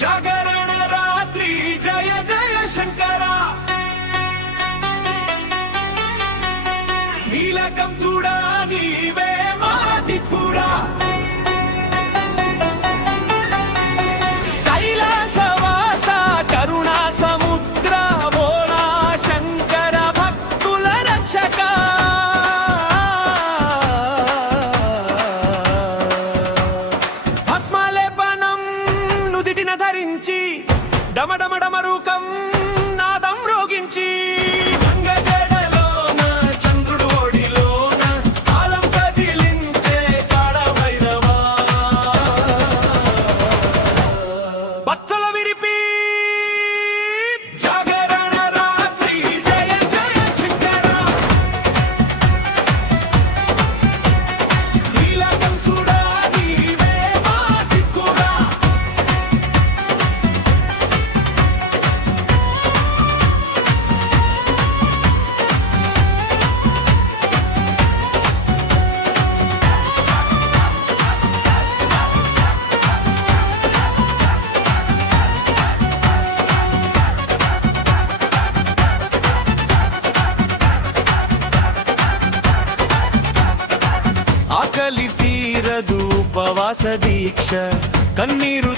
జాగరణ రాత్రి జయ జయ శంకర నీలకం చూడా నీవే మాదిపురా కైలాసవాస కరుణా సముద్ర భోళా శంకర భక్తుల రక్షక భస్మలేపనం నుదిటిన ధరించి డమడమడమరుకం నాదం రోగించి గంగజడలోన చంద్రుడు ఒడిలోన కాలం కదిలించే కాళభైరవా భక్తుల విరిపి జాగరణ రాత్రి జయ జయ శంకర నీలకం చూడా నీవే మా దిక్కురా ఆకలి తీరదు ఉపవాస దీక్ష కన్నీరు